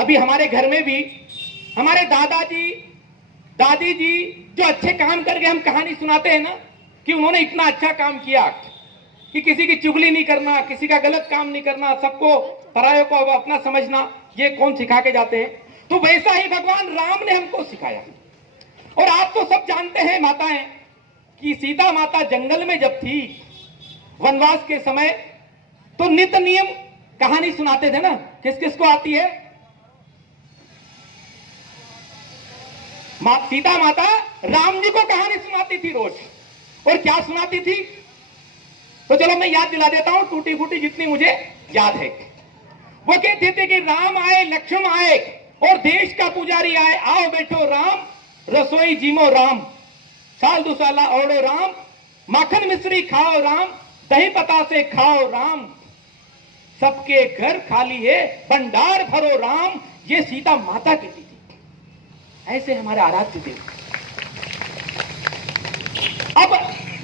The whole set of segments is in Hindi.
अभी हमारे घर में भी हमारे दादाजी दादी जी जो अच्छे काम करके हम कहानी सुनाते हैं ना कि उन्होंने इतना अच्छा काम किया कि किसी की चुगली नहीं करना, किसी का गलत काम नहीं करना, सबको परायों को अपना समझना, ये कौन सिखा के जाते हैं? तो वैसा ही भगवान राम ने हमको सिखाया। और आप तो सब जानते हैं माताएं कि सीता माता जंगल में जब थी वनवास के समय, तो नित्य नियम कहानी सुनाते थे ना। किस किस को आती है? सीता माता राम जी को कहानी सुनाती थी रोज। और क्या सुनाती थी? तो चलो मैं याद दिला देता हूं टूटी फूटी जितनी मुझे याद है। वो कहते थे कि राम आए, लक्ष्मण आए और देश का पुजारी आए, आओ बैठो राम, रसोई जीमो राम, साल दुसाला ओढ़ो राम, माखन मिश्री खाओ राम, दही पता से खाओ राम, सबके घर खाली है भंडार भरो राम। ये सीता माता कहती थी। ऐसे हमारे आराध्य देव। अब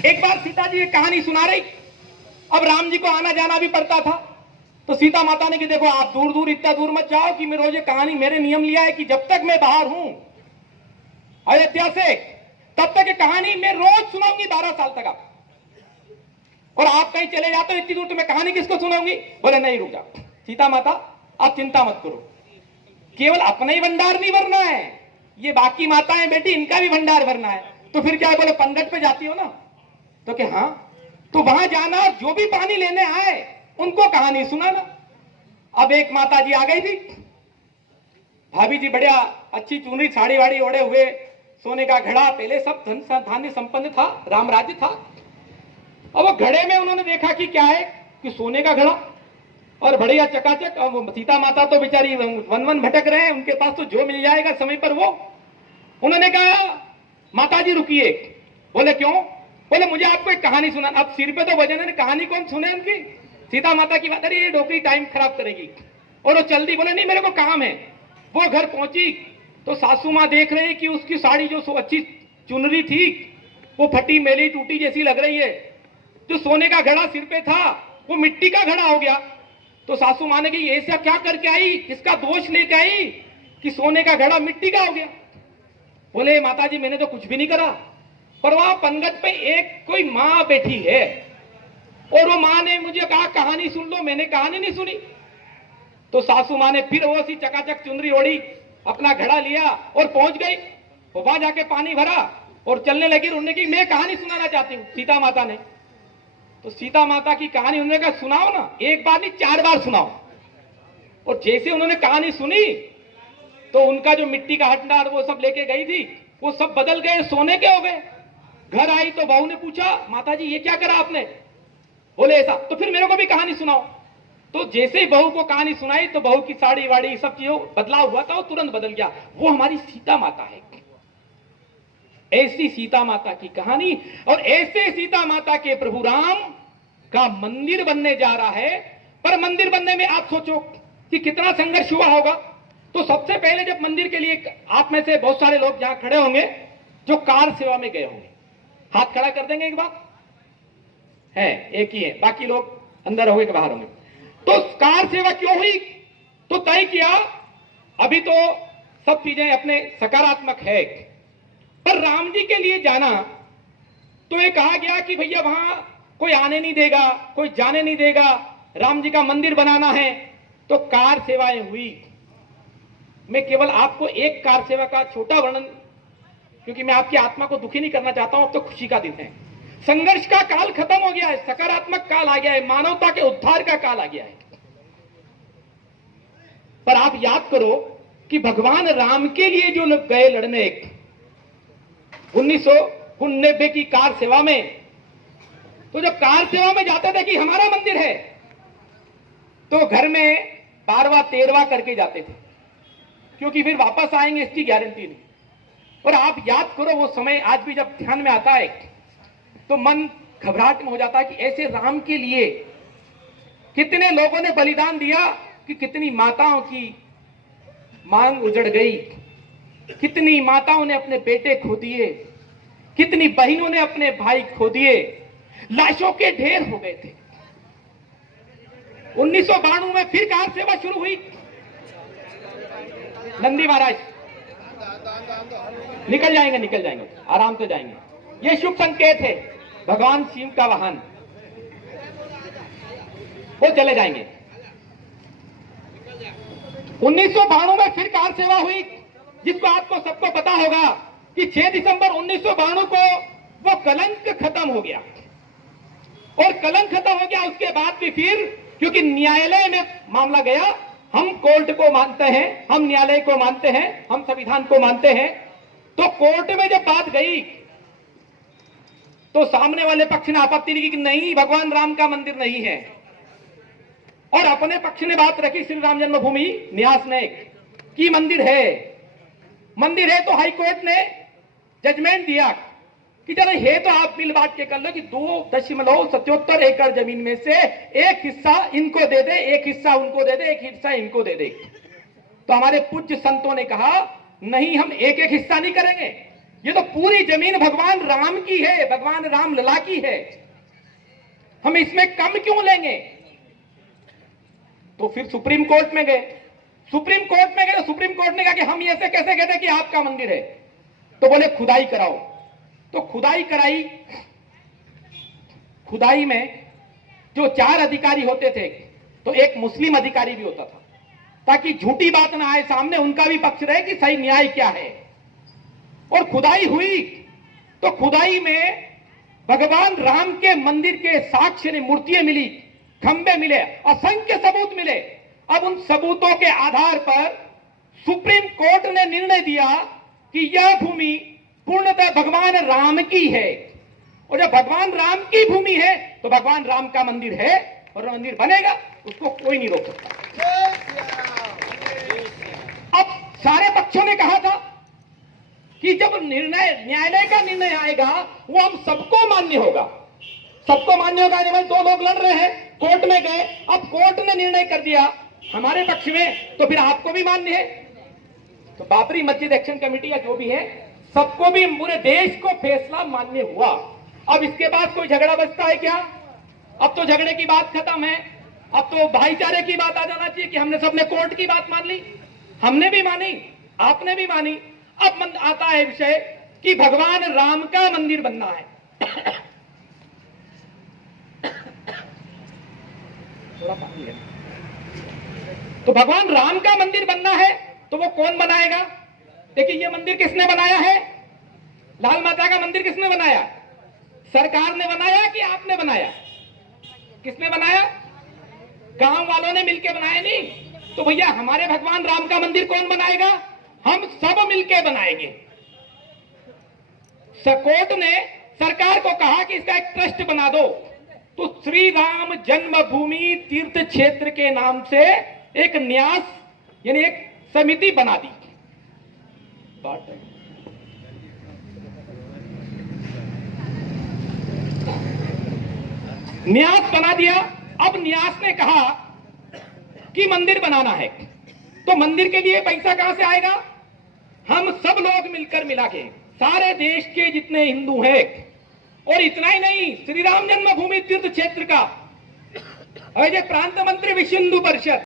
एक बार सीता जी ये कहानी सुना रही, अब राम जी को आना जाना भी पड़ता था। तो सीता माता ने कि देखो आप दूर दूर इतना दूर मत जाओ कि मैं रोज ये कहानी, मेरे नियम लिया है कि जब तक मैं बाहर हूं अयोध्या से तब तक ये कहानी मैं रोज सुनाऊंगी 12 साल तक आप। और आप कहीं चले जाते हो इतनी दूर तो मैं कहानी किसको सुनाऊंगी? बोले नहीं रुक जाओ सीता माता, आप चिंता मत करो, केवल अपना ही भंडार नहीं भरना है, ये बाकी माताएं बेटी इनका भी भंडार भरना है। तो फिर क्या है? बोले पंगत पे जाती हो ना? तो क्या हाँ, तो वहां जाना और जो भी पानी लेने आए उनको कहानी सुनाना। अब एक माता जी आ गई थी, भाभी जी बढ़िया अच्छी चुनरी साड़ी वाड़ी ओढ़े हुए, सोने का घड़ा, पहले सब धन धान्य संपन्न था, राम राज्य था। अब वो घड़े में उन्होंने देखा कि क्या है कि सोने का घड़ा और बढ़िया चकाचक। अब सीता माता तो बेचारी वन वन भटक रहे हैं, उनके पास तो जो मिल जाएगा समय पर वो। उन्होंने कहा माता जी रुकिए। बोले क्यों? बोले मुझे आपको एक कहानी सुना। अब सिर पे तो वजन है, कहानी कौन सुने उनकी? सीता माता की बात, अरे ये डोकरी टाइम खराब करेगी। और वो चल दी। बोले नहीं मेरे को काम है। वो घर पहुंची तो सासू माँ देख रही कि उसकी साड़ी जो अच्छी चुनरी थी वो फटी मेली टूटी जैसी लग रही है। जो सोने का घड़ा सिर पे था वो मिट्टी का घड़ा हो गया। तो सासू माँ ने कि ये सब क्या करके आई, किसका दोष लेके आई कि सोने का घड़ा मिट्टी का हो गया? बोले माता जी मैंने तो कुछ भी नहीं करा, पर वहां पंगत पे एक कोई माँ बैठी है और वो माँ ने मुझे कहा कहानी सुन लो, मैंने कहानी नहीं सुनी। तो सासू माँ ने फिर वो सी चकाचक चुनरी ओढ़ी, अपना घड़ा लिया और पहुंच गई। वहां जाके पानी भरा और चलने लगी। उन्होंने की मैं कहानी सुनाना चाहती हूँ सीता माता ने। तो सीता माता की कहानी उन्होंने कहा सुनाओ ना, एक बार नहीं 4 बार सुनाओ। और जैसे उन्होंने कहानी सुनी तो उनका जो मिट्टी का हटनार वो सब लेके गई थी वो सब बदल गए, सोने के हो गए। घर आई तो बहू ने पूछा माता जी ये क्या करा आपने? बोले ऐसा। तो फिर मेरे को भी कहानी सुनाओ। तो जैसे ही बहू को कहानी सुनाई तो बहू की साड़ी वाड़ी सब चीजों बदलाव हुआ था, वो तुरंत बदल गया। वो हमारी सीता माता है। ऐसी सीता माता की कहानी। और ऐसे सीता माता के प्रभु राम का मंदिर बनने जा रहा है। पर मंदिर बनने में आप सोचो कि कितना संघर्ष हुआ होगा। तो सबसे पहले जब मंदिर के लिए, आप में से बहुत सारे लोग यहां खड़े होंगे जो कार सेवा में गए होंगे, हाथ खड़ा कर देंगे एक बार। है एक ही है, बाकी लोग अंदर होंगे कि बाहर होंगे। तो कार सेवा क्यों हुई? तो तय किया, अभी तो सब चीजें अपने सकारात्मक है, पर राम जी के लिए जाना तो ये कहा गया कि भैया वहां कोई आने नहीं देगा, कोई जाने नहीं देगा, राम जी का मंदिर बनाना है। तो कार सेवाएं हुई। मैं केवल आपको एक कार सेवा का छोटा वर्णन, क्योंकि मैं आपकी आत्मा को दुखी नहीं करना चाहता हूं। अब तो खुशी का दिन है, संघर्ष का काल खत्म हो गया है, सकारात्मक काल आ गया है, मानवता के उद्धार का काल आ गया है। पर आप याद करो कि भगवान राम के लिए जो लोग गए लड़ने 1999 की कार सेवा में, तो जब कार सेवा में जाते थे कि हमारा मंदिर है, तो घर में 12वां 13वां करके जाते थे, क्योंकि फिर वापस आएंगे इसकी गारंटी नहीं। और आप याद करो वो समय आज भी जब ध्यान में आता है तो मन घबराहट में हो जाता है कि ऐसे राम के लिए कितने लोगों ने बलिदान दिया, कि कितनी माताओं की मांग उजड़ गई, कितनी माताओं ने अपने बेटे खो दिए, कितनी बहनों ने अपने भाई खो दिए, लाशों के ढेर हो गए थे। 1992 में फिर कार सेवा शुरू हुई। नंदी महाराज निकल जाएंगे, आराम से जाएंगे। ये शुभ संकेत है, भगवान शिव का वाहन, वो चले जाएंगे। 1992 में फिर कार सेवा हुई, जिसको आपको सबको पता होगा कि 6 दिसंबर 1992 को वो कलंक खत्म हो गया। और कलंक खत्म हो गया, उसके बाद भी फिर क्योंकि न्यायालय में मामला गया, हम कोर्ट को मानते हैं, हम न्यायालय को मानते हैं, हम संविधान को मानते हैं, तो कोर्ट में जब बात गई तो सामने वाले पक्ष ने आपत्ति की कि नहीं, भगवान राम का मंदिर नहीं है। और अपने पक्ष ने बात रखी श्री राम जन्मभूमि न्यास ने कि मंदिर है। तो हाई कोर्ट ने जजमेंट दिया कि चलो ये तो आप मिल बांट के कर लो कि 2.77 एकड़ जमीन में से एक हिस्सा इनको दे दे, एक हिस्सा उनको दे दे, एक हिस्सा इनको दे दे। तो हमारे पूज्य संतों ने कहा नहीं, हम एक एक हिस्सा नहीं करेंगे, ये तो पूरी जमीन भगवान राम की है, भगवान राम लला की है, हम इसमें कम क्यों लेंगे। तो फिर सुप्रीम कोर्ट में गए। तो सुप्रीम कोर्ट ने कहा कि हम ऐसे कैसे कहते कि आपका मंदिर है। तो बोले खुदाई कराओ। तो खुदाई कराई। खुदाई में जो 4 अधिकारी होते थे, तो एक मुस्लिम अधिकारी भी होता था, ताकि झूठी बात ना आए सामने, उनका भी पक्ष रहे कि सही न्याय क्या है। और खुदाई हुई तो खुदाई में भगवान राम के मंदिर के साक्ष्य ने मूर्तियां मिली, खंबे मिले, असंख्य सबूत मिले। अब उन सबूतों के आधार पर सुप्रीम कोर्ट ने निर्णय दिया कि यह भूमि पूर्णतः भगवान राम की है, और जब भगवान राम की भूमि है तो भगवान राम का मंदिर है और मंदिर बनेगा, उसको कोई नहीं रोक सकता। अब सारे पक्षों ने कहा था कि जब न्यायालय का निर्णय आएगा वो हम सबको मान्य होगा। जब 2 लोग लड़ रहे हैं, कोर्ट में गए, अब कोर्ट ने निर्णय कर दिया हमारे पक्ष में, तो फिर आपको भी मान्य है। तो बाबरी मस्जिद एक्शन कमेटी या जो भी है, सबको भी, पूरे देश को फैसला मान्य हुआ। अब इसके बाद कोई झगड़ा बचता है क्या? अब तो झगड़े की बात खत्म है, अब तो भाईचारे की बात आ जाना चाहिए कि हमने सबने कोर्ट की बात मान ली, हमने भी मानी, आपने भी मानी। अब आता है विषय कि भगवान राम का मंदिर बनना है। थोड़ा पानी है। तो भगवान राम का मंदिर बनना है, तो वो कौन बनाएगा? देखिए, ये मंदिर किसने बनाया है? लाल माता का मंदिर किसने बनाया? सरकार ने बनाया कि आपने बनाया? किसने बनाया? गांव वालों ने मिलकर बनाया नहीं। तो भैया हमारे भगवान राम का मंदिर कौन बनाएगा? हम सब मिलकर बनाएंगे। कोर्ट ने सरकार को कहा कि इसका एक ट्रस्ट बना दो, तो श्री राम जन्मभूमि तीर्थ क्षेत्र के नाम से एक न्यास यानी एक समिति बना दी। न्यास बना दिया। अब न्यास ने कहा कि मंदिर बनाना है, तो मंदिर के लिए पैसा कहां से आएगा? हम सब लोग मिलकर मिला के, सारे देश के जितने हिंदू हैं, और इतना ही नहीं, श्री राम जन्मभूमि तीर्थ क्षेत्र का प्रांत मंत्री विश्व हिंदू परिषद